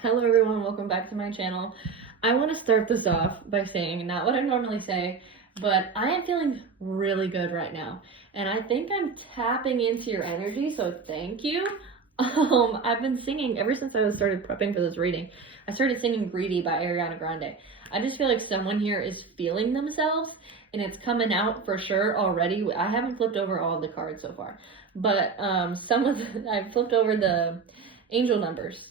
Hello everyone, welcome back to my channel. I want to start this off by saying not what I normally say, but I am feeling really good right now. And I think I'm tapping into your energy, so thank you. I've been singing ever since I started prepping for this reading. I started singing Greedy by Ariana Grande. I just feel like someone here is feeling themselves and it's coming out for sure already. I haven't flipped over all of the cards so far, but I flipped over the angel numbers,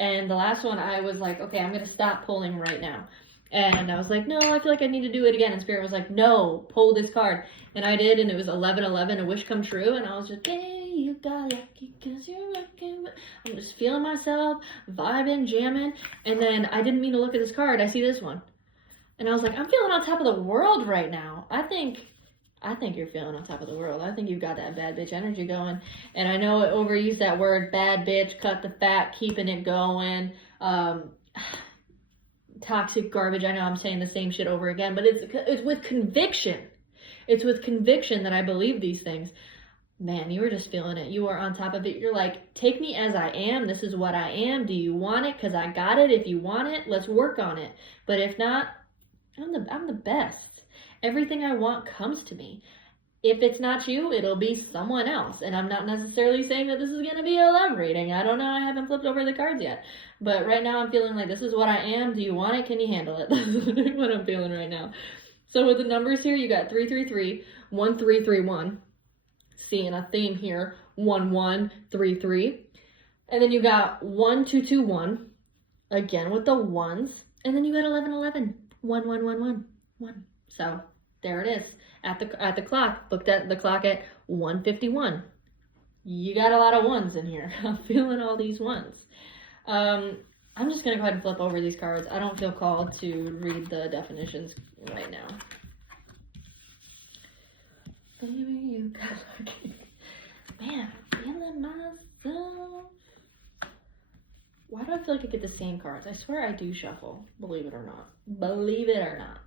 and the last one, I was like, okay, I'm going to stop pulling right now. And I was like, no, I feel like I need to do it again. And Spirit was like, no, pull this card. And I did, and it was 1111, a wish come true. And I was just, hey, you got lucky because you're lucky. I'm just feeling myself, vibing, jamming. And then I didn't mean to look at this card. I see this one. And I was like, I'm feeling on top of the world right now. I think you're feeling on top of the world. I think you've got that bad bitch energy going. And I know I overuse that word, bad bitch, cut the fat, keeping it going, toxic garbage. I know I'm saying the same shit over again, but it's with conviction. It's with conviction that I believe these things. Man, you were just feeling it. You are on top of it. You're like, take me as I am. This is what I am. Do you want it? Because I got it. If you want it, let's work on it. But if not, I'm the best. Everything I want comes to me. If it's not you, it'll be someone else. And I'm not necessarily saying that this is going to be a love reading. I don't know. I haven't flipped over the cards yet. But right now I'm feeling like this is what I am. Do you want it? Can you handle it? That's what I'm feeling right now. So with the numbers here, you got 333, 1331. Seeing a theme here, 1133. And then you got 1221. Again with the ones. And then you got 1111. 1111. 1. So there it is. At the clock, looked at the clock at 1:51. You got a lot of ones in here. I'm feeling all these ones. I'm just gonna go ahead and flip over these cards. I don't feel called to read the definitions right now. Baby, you got lucky. Man, I'm feeling myself. Why do I feel like I get the same cards? I swear I do shuffle, believe it or not. Believe it or not.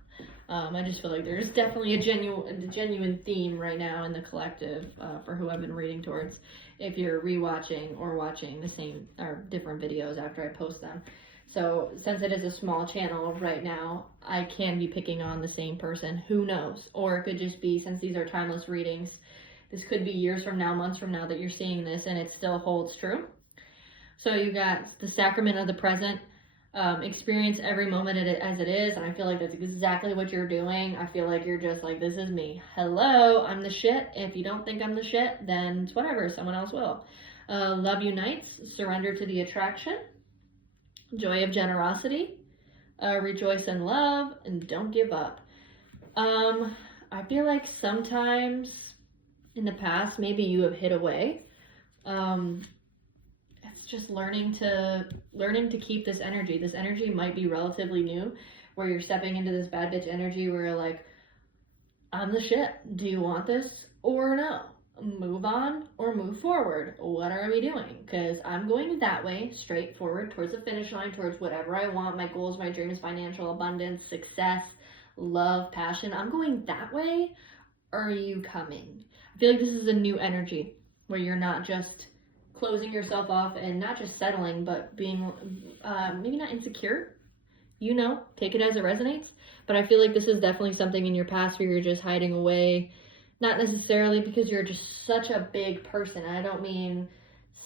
I just feel like there's definitely a genuine theme right now in the collective for who I've been reading towards. If you're rewatching or watching the same or different videos after I post them. So since it is a small channel right now, I can be picking on the same person. Who knows? Or it could just be, since these are timeless readings, this could be years from now, months from now that you're seeing this and it still holds true. So you got the sacrament of the present. Experience every moment as it is, and I feel like that's exactly what you're doing. I feel like you're just like, this is me. Hello, I'm the shit. If you don't think I'm the shit, then it's whatever, someone else will. Love unites, surrender to the attraction, joy of generosity, rejoice in love, and don't give up. I feel like sometimes in the past, maybe you have hid away. It's just learning to keep this energy. This energy might be relatively new, where you're stepping into this bad bitch energy where you're like, I'm the shit. Do you want this or no? Move on or move forward. What are we doing? Because I'm going that way, straight forward towards the finish line, towards whatever I want, my goals, my dreams, financial abundance, success, love, passion. I'm going that way. Are you coming? I feel like this is a new energy where you're not just closing yourself off and not just settling, but being maybe not insecure, take it as it resonates. But I feel like this is definitely something in your past where you're just hiding away, not necessarily because you're just such a big person. I don't mean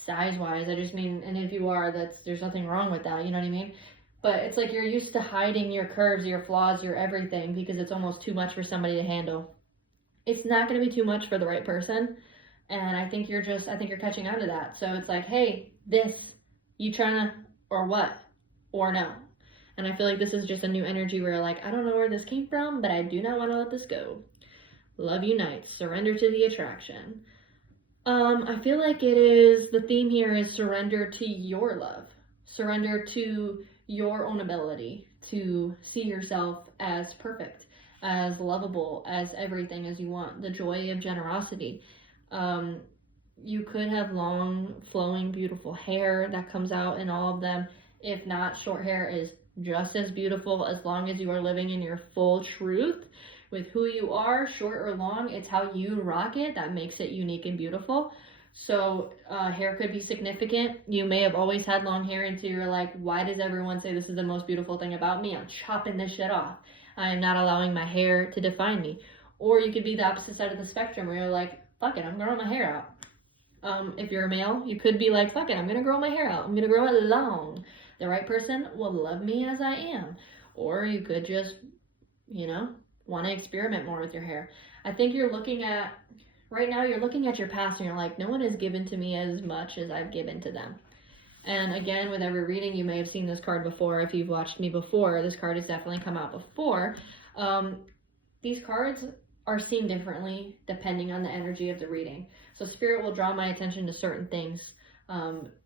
size wise, I just mean, and if you are, there's nothing wrong with that, you know what I mean? But it's like you're used to hiding your curves, your flaws, your everything, because it's almost too much for somebody to handle. It's not going to be too much for the right person. And I think you're catching on to that. So it's like, hey, you trying to, or what? Or no. And I feel like this is just a new energy where like, I don't know where this came from, but I do not want to let this go. Love unites, surrender to the attraction. I feel like the theme here is surrender to your love. Surrender to your own ability to see yourself as perfect, as lovable, as everything as you want. The joy of generosity. You could have long, flowing, beautiful hair that comes out in all of them. If not, short hair is just as beautiful as long as you are living in your full truth with who you are, short or long. It's how you rock it that makes it unique and beautiful. So hair could be significant. You may have always had long hair until you're like, why does everyone say this is the most beautiful thing about me? I'm chopping this shit off. I'm not allowing my hair to define me. Or you could be the opposite side of the spectrum where you're like, fuck it, I'm growing my hair out. If you're a male, you could be like, fuck it, I'm gonna grow my hair out. I'm gonna grow it long. The right person will love me as I am. Or you could just, want to experiment more with your hair. I think right now you're looking at your past and you're like, no one has given to me as much as I've given to them. And again, with every reading, you may have seen this card before. If you've watched me before, this card has definitely come out before. These cards are seen differently depending on the energy of the reading. So Spirit will draw my attention to certain things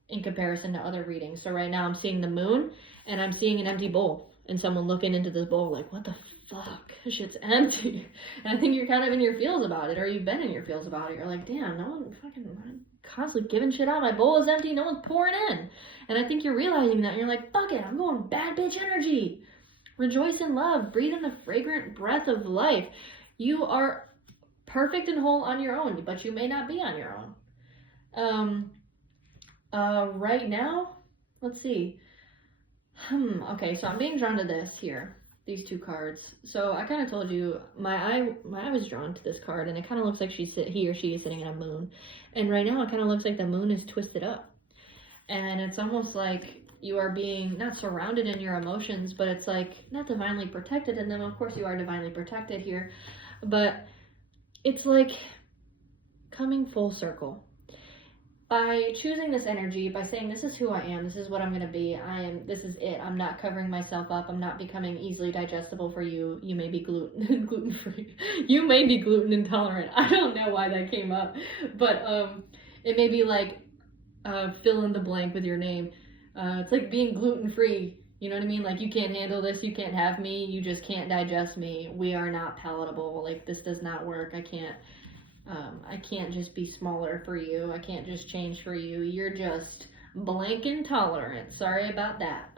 in comparison to other readings. So right now I'm seeing the moon and I'm seeing an empty bowl and someone looking into this bowl like, what the fuck? This shit's empty. And I think you're kind of in your feels about it, or you've been in your feels about it. You're like, damn, no one I'm constantly giving shit out. My bowl is empty. No one's pouring in. And I think you're realizing that. And you're like, fuck it. I'm going bad bitch energy. Rejoice in love. Breathe in the fragrant breath of life. You are perfect and whole on your own, but you may not be on your own. Right now, let's see. Okay, so I'm being drawn to this here, these two cards. So I kind of told you, my eye was drawn to this card, and it kind of looks like he or she is sitting in a moon. And right now, it kind of looks like the moon is twisted up. And it's almost like you are being not surrounded in your emotions, but it's like not divinely protected in them. Of course, you are divinely protected here, but it's like coming full circle. By choosing this energy, by saying this is who I am, this is what I'm going to be, this is it, I'm not covering myself up, I'm not becoming easily digestible for you, you may be gluten-free, you may be gluten intolerant, I don't know why that came up, but it may be like, fill in the blank with your name, it's like being gluten-free, you know what I mean, like you can't handle this, you can't have me, you just can't digest me, we are not palatable, like this does not work, I can't just be smaller for you. I can't just change for you. You're just blank intolerant. Sorry about that.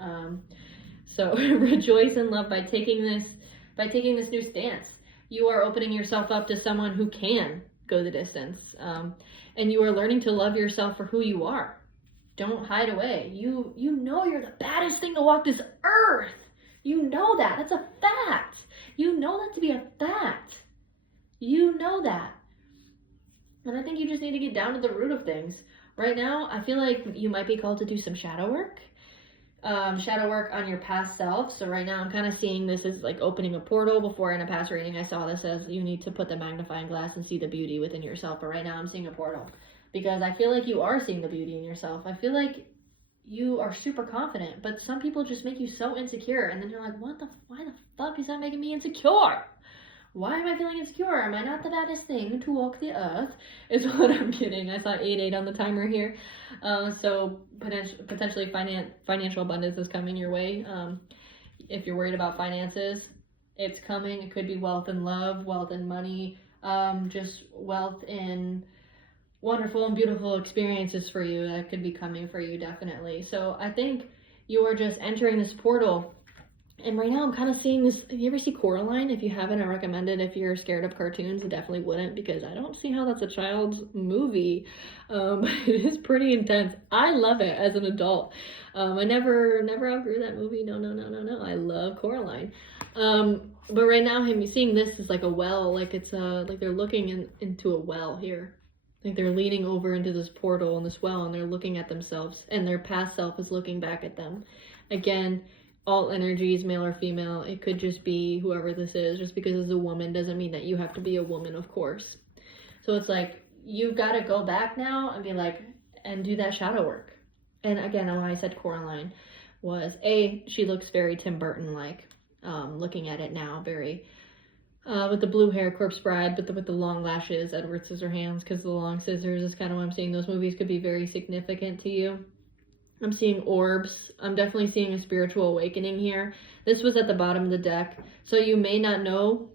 So rejoice in love by taking this new stance. You are opening yourself up to someone who can go the distance. And you are learning to love yourself for who you are. Don't hide away. You know you're the baddest thing to walk this earth. You know that. That's a fact. You know that to be a fact. You know that. And I think you just need to get down to the root of things. Right now, I feel like you might be called to do some shadow work on your past self. So right now I'm kind of seeing this as like opening a portal. Before in a past reading, I saw this as you need to put the magnifying glass and see the beauty within yourself. But right now I'm seeing a portal because I feel like you are seeing the beauty in yourself. I feel like you are super confident, but some people just make you so insecure. And then you're like, why the fuck is that making me insecure? Why am I feeling insecure? Am I not the baddest thing to walk the earth? Is what I'm getting. I saw 8 on the timer here. So potentially financial abundance is coming your way. If you're worried about finances, it's coming. It could be wealth and love, wealth and money, just wealth in wonderful and beautiful experiences for you. That could be coming for you, definitely. So I think you are just entering this portal. And right now I'm kind of seeing this. You ever see Coraline? If you haven't, I recommend it. If you're scared of cartoons, I definitely wouldn't, because I don't see how that's a child's movie. It is pretty intense. I love it as an adult. I never outgrew that movie. No. I love Coraline. But right now him seeing this is like a well, like it's like they're looking into a well here. Like they're leaning over into this portal and this well, and they're looking at themselves, and their past self is looking back at them. Again, all energies, male or female, it could just be whoever this is. Just because it's a woman doesn't mean that you have to be a woman, of course. So it's like, you've got to go back now and be like, and do that shadow work. And again, when I said Coraline was, she looks very Tim Burton-like, looking at it now, very, with the blue hair, Corpse Bride, but with the long lashes, Edward Scissorhands, because the long scissors is kind of what I'm seeing. Those movies could be very significant to you. I'm seeing orbs. I'm definitely seeing a spiritual awakening here. This was at the bottom of the deck. So you may not know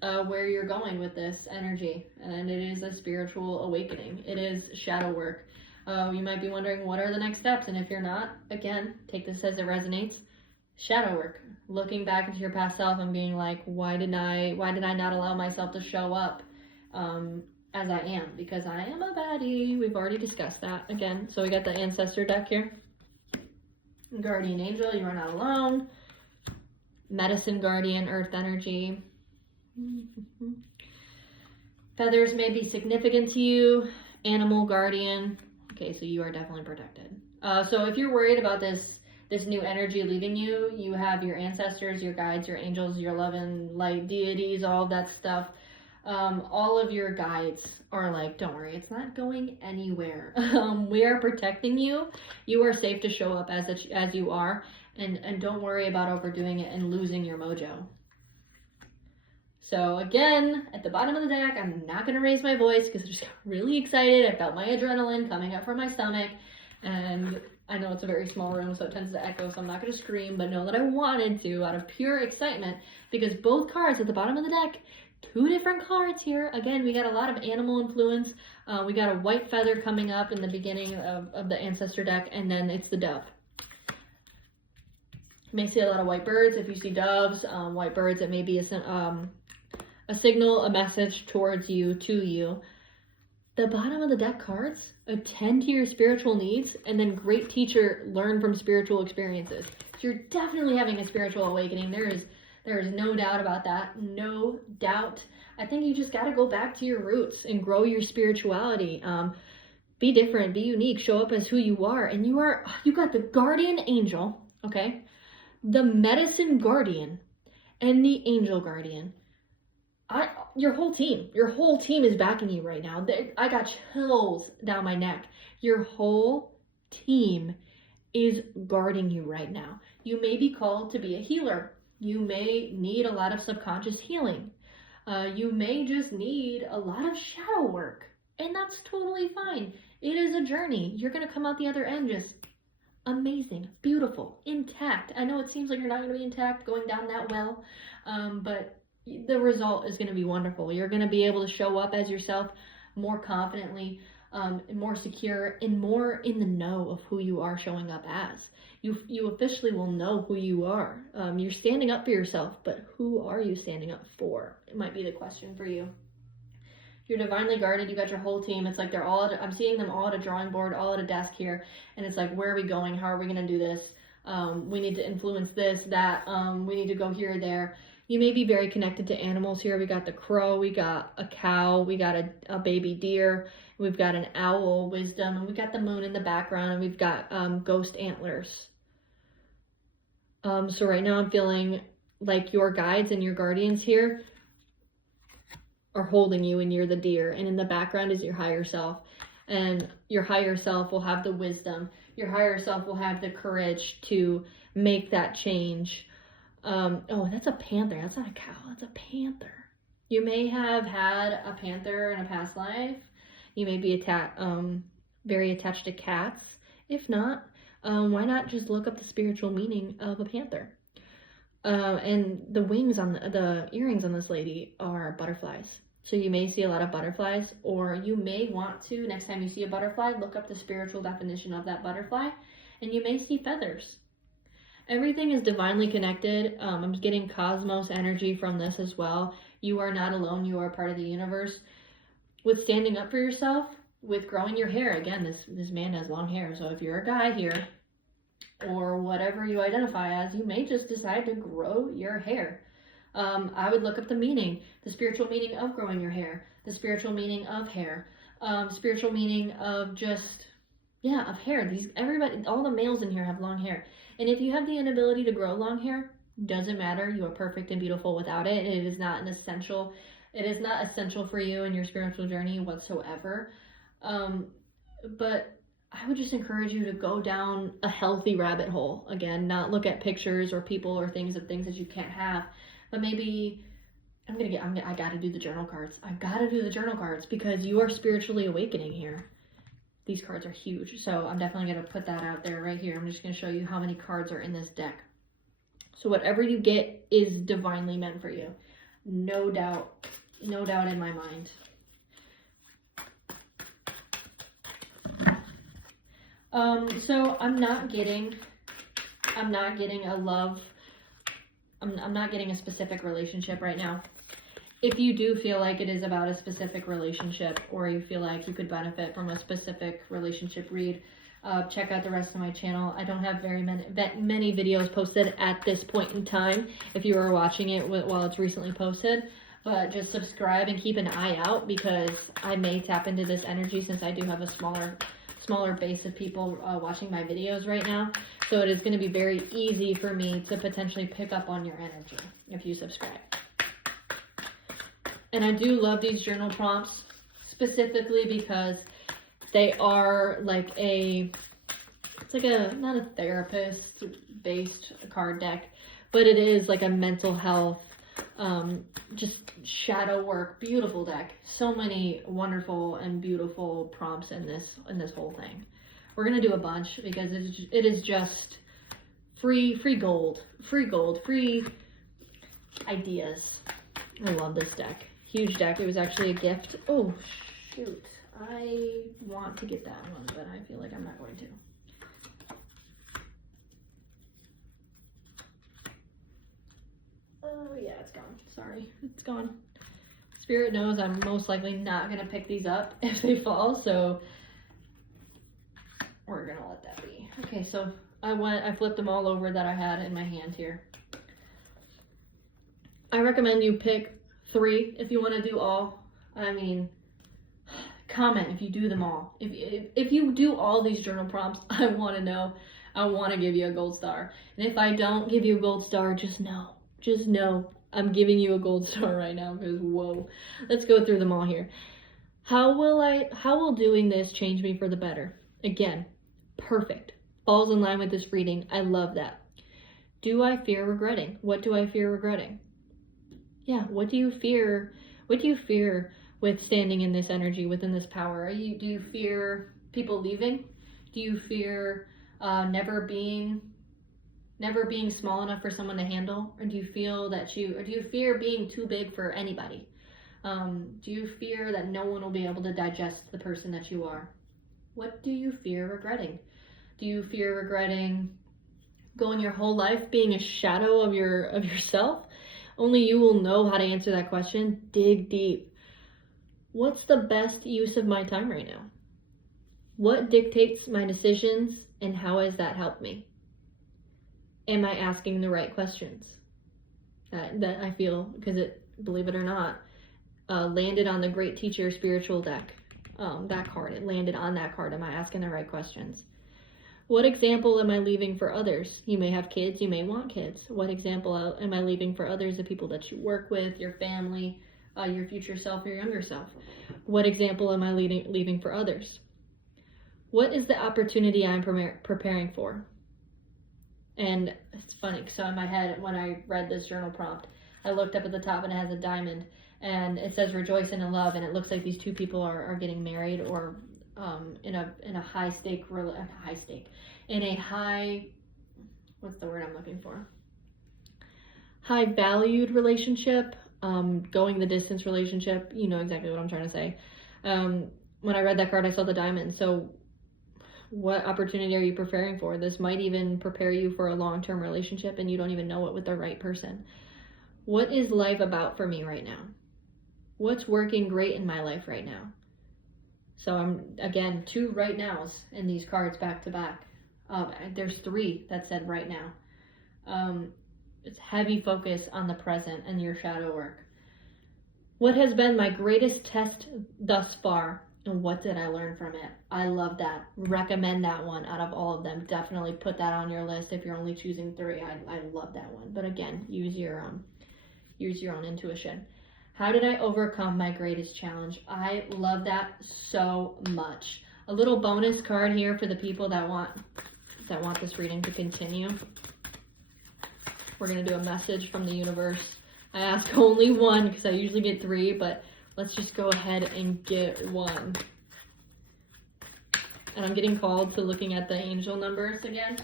where you're going with this energy. And it is a spiritual awakening. It is shadow work. You might be wondering, what are the next steps? And if you're not, again, take this as it resonates. Shadow work. Looking back into your past self and being like, why did I not allow myself to show up as I am, because I am a baddie. We've already discussed that again. So we got the Ancestor deck here. Guardian Angel, you are not alone. Medicine Guardian, Earth Energy. Feathers may be significant to you. Animal Guardian. Okay, so you are definitely protected. So if you're worried about this new energy leaving you, you have your ancestors, your guides, your angels, your love and light deities, all that stuff. All of your guides are like, don't worry, it's not going anywhere. We are protecting you. You are safe to show up as you are, and don't worry about overdoing it and losing your mojo. So again, at the bottom of the deck, I'm not gonna raise my voice because I just got really excited. I felt my adrenaline coming up from my stomach, and I know it's a very small room, so it tends to echo, so I'm not gonna scream, but know that I wanted to out of pure excitement, because both cards at the bottom of the deck, 2 different cards here. Again, we got a lot of animal influence. We got a white feather coming up in the beginning of the Ancestor deck, and then it's the dove. You may see a lot of white birds. If you see doves, white birds, it may be a signal, a message towards you, to you. The bottom of the deck cards, attend to your spiritual needs, and then great teacher, learn from spiritual experiences. So you're definitely having a spiritual awakening. There is no doubt about that. No doubt. I think you just got to go back to your roots and grow your spirituality. Be different, be unique, show up as who you are. And you got the Guardian Angel, okay? The Medicine Guardian and the Angel Guardian. Your whole team is backing you right now. I got chills down my neck. Your whole team is guarding you right now. You may be called to be a healer. You may need a lot of subconscious healing. You may just need a lot of shadow work, and that's totally fine. It is a journey. You're going to come out the other end just amazing, beautiful, intact. I know it seems like you're not going to be intact going down that well, but the result is going to be wonderful. You're going to be able to show up as yourself more confidently, more secure, and more in the know of who you are showing up as. You officially will know who you are. You're standing up for yourself, but who are you standing up for? It might be the question for you. You're divinely guarded. You got your whole team. It's like I'm seeing them all at a drawing board, all at a desk here, and it's like, where are we going? How are we going to do this? We need to influence this, that. We need to go here or there. You may be very connected to animals here. We got the crow, we got a cow, we got a baby deer, we've got an owl, wisdom, and we got the moon in the background, and we've got ghost antlers. So right now I'm feeling like your guides and your guardians here are holding you, and you're the deer, and in the background is your higher self. And your higher self will have the wisdom. Your higher self will have the courage to make that change. Oh, that's a panther. That's not a cow. That's a panther. You may have had a panther in a past life. You may be very attached to cats. If not, why not just look up the spiritual meaning of a panther? And the wings on the earrings on this lady are butterflies. So you may see a lot of butterflies, or you may want to, next time you see a butterfly, look up the spiritual definition of that butterfly, and you may see feathers. Everything is divinely connected. I'm getting cosmos energy from this as well. You are not alone. You are part of the universe. With standing up for yourself, with growing your hair. Again, this man has long hair. So if you're a guy here, or whatever you identify as, you may just decide to grow your hair. I would look up the meaning, the spiritual meaning of growing your hair, the spiritual meaning of hair, spiritual meaning of just, of hair. All the males in here have long hair. And if you have the inability to grow long hair, doesn't matter. You are perfect and beautiful without it. It is not essential for you in your spiritual journey whatsoever. But I would just encourage you to go down a healthy rabbit hole. Again, not look at pictures or people or things that you can't have. But maybe I gotta do the journal cards. I gotta do the journal cards because you are spiritually awakening here. These cards are huge, so I'm definitely going to put that out there right here. I'm just going to show you how many cards are in this deck. So whatever you get is divinely meant for you. No doubt in my mind. So I'm not getting a love, I'm not getting a specific relationship right now. if you do feel like it is about a specific relationship, or you feel like you could benefit from a specific relationship read, check out the rest of my channel. I don't have very many videos posted at this point in time if you are watching it while it's recently posted, but just subscribe and keep an eye out, because I may tap into this energy, since I do have a smaller base of people watching my videos right now. So it is going to be very easy for me to potentially pick up on your energy if you subscribe. And I do love these journal prompts specifically because they are like it's like not a therapist based card deck, but it is like a mental health, just shadow work, beautiful deck. So many wonderful and beautiful prompts in this whole thing. We're gonna do a bunch because it is just free gold, free ideas. I love this deck. Huge deck. It was actually a gift. Oh shoot, I want to get that one, but I feel like I'm not going to. Oh yeah, it's gone. Sorry, it's gone. Spirit knows I'm most likely not gonna pick these up if they fall, so we're gonna let that be. Okay, so I flipped them all over that I had in my hand here. I recommend you pick 3 if you want to do all. I mean, comment if you do them all. If you do all these journal prompts, I want to know. I want to give you a gold star. And if I don't give you a gold star, just know I'm giving you a gold star right now, because whoa. Let's go through them all here. How will doing this change me for the better? Again, perfect. Falls in line with this reading. I love that. Do I fear regretting? What do I fear regretting? Yeah, what do you fear? What do you fear with standing in this energy, within this power? Do you fear people leaving? Do you fear never being small enough for someone to handle? Or do you fear being too big for anybody? Do you fear that no one will be able to digest the person that you are? What do you fear regretting? Do you fear regretting going your whole life being a shadow of yourself? Only you will know how to answer that question. Dig deep. What's the best use of my time right now? What dictates my decisions, and how has that helped me? Am I asking the right questions? That I feel, because it, believe it or not, landed on the Great Teacher Spiritual deck. That card, it landed on that card. Am I asking the right questions? What example am I leaving for others? You may have kids, you may want kids. What example am I leaving for others, the people that you work with, your family, your future self, your younger self? What example am I leaving for others? What is the opportunity I'm preparing for? And it's funny, so in my head, when I read this journal prompt, I looked up at the top and it has a diamond, and it says rejoice in love, and it looks like these two people are getting married, or in a high, what's the word I'm looking for? High valued relationship, going the distance relationship. You know exactly what I'm trying to say. When I read that card, I saw the diamond. So what opportunity are you preparing for? This might even prepare you for a long-term relationship, and you don't even know it with the right person. What is life about for me right now? What's working great in my life right now? So I'm, again, 2 right nows in these cards back to back. There's 3 that said right now. It's heavy focus on the present and your shadow work. What has been my greatest test thus far, and what did I learn from it? I love that. Recommend that one out of all of them. Definitely put that on your list if you're only choosing 3. I love that one. But again, use your own intuition. How did I overcome my greatest challenge? I love that so much. A little bonus card here for the people that want this reading to continue. We're going to do a message from the universe. I ask only 1 because I usually get 3, but let's just go ahead and get 1. And I'm getting called to looking at the angel numbers again.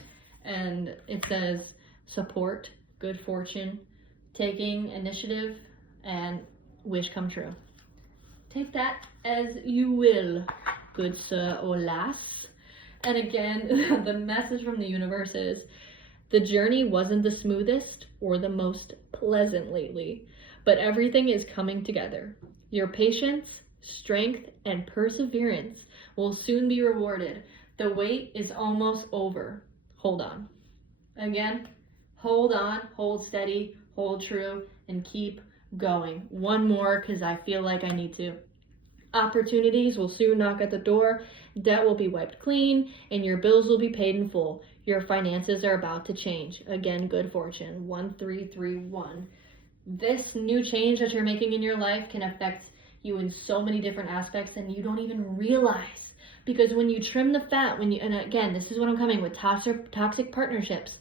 And it says support, good fortune, taking initiative, and wish come true. Take that as you will, good sir or lass. And again, the message from the universe is, the journey wasn't the smoothest or the most pleasant lately, but everything is coming together. Your patience, strength, and perseverance will soon be rewarded. The wait is almost over. Hold on. Again, hold on, hold steady, hold true, and keep going. One more, because I feel like I need to. Opportunities will soon knock at the door, debt will be wiped clean, and your bills will be paid in full. Your finances are about to change. Again, good fortune. 1331. This new change that you're making in your life can affect you in so many different aspects and you don't even realize. Because when you trim the fat, and again, this is what I'm coming with, toxic partnerships,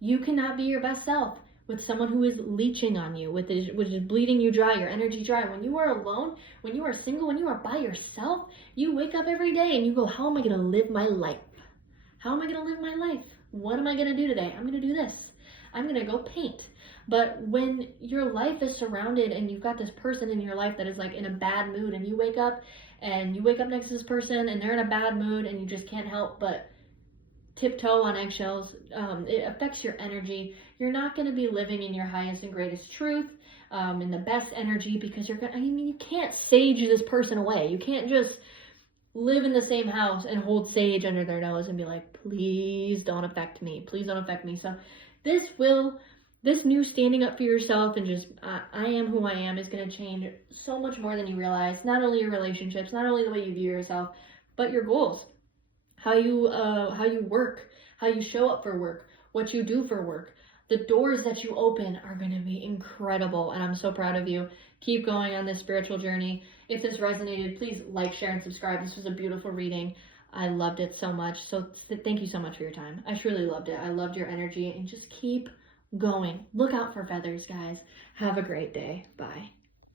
you cannot be your best self with someone who is leeching on you, which is bleeding you dry, your energy dry. When you are alone, when you are single, when you are by yourself, you wake up every day and you go, how am I going to live my life? How am I going to live my life? What am I going to do today? I'm going to do this. I'm going to go paint. But when your life is surrounded and you've got this person in your life that is like in a bad mood, and you wake up next to this person and they're in a bad mood and you just can't help but tiptoe on eggshells, it affects your energy. You're not going to be living in your highest and greatest truth, in the best energy, because you can't sage this person away. You can't just live in the same house and hold sage under their nose and be like, please don't affect me. Please don't affect me. So this new standing up for yourself and just, I am who I am, is going to change so much more than you realize. Not only your relationships, not only the way you view yourself, but your goals. How you work, how you show up for work, what you do for work. The doors that you open are going to be incredible, and I'm so proud of you. Keep going on this spiritual journey. If this resonated, please like, share, and subscribe. This was a beautiful reading. I loved it so much. So thank you so much for your time. I truly loved it. I loved your energy, and just keep going. Look out for feathers, guys. Have a great day. Bye.